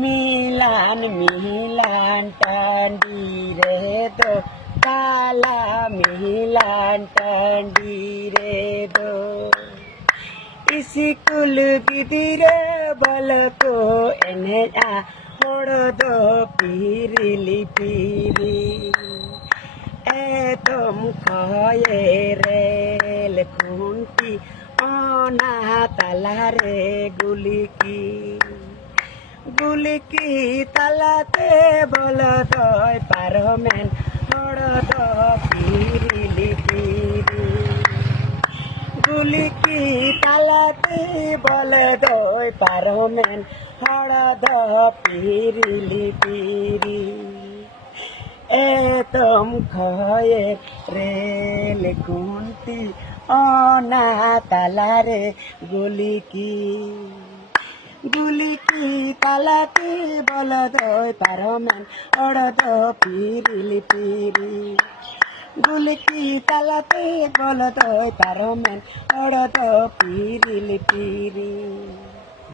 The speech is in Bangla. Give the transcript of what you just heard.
মিলান মিলান টান্ডি রে দো কালা মিলান টান্ডি রে দো স্কুল গিদিরে বলকো এনে হড়দ পিরিলি পিরি এতম খয়ে রেল খুন্তি অনা তালারে গুলিকি তালাতে বলদ পারমেন হড়দ পিরিলি পিরি গুলিকি তালাতে বলদ পারমেন হড়দ পিরিলি পিরি এতম খয়ে রেল খুন্তি অনা তালারে গুলিকি তালাতে বলদ পারমেন হড়দ পিরিলি পিরি গুলিকি তালাতে বলদ পারমেন হড়দ পিরিলি পিরি।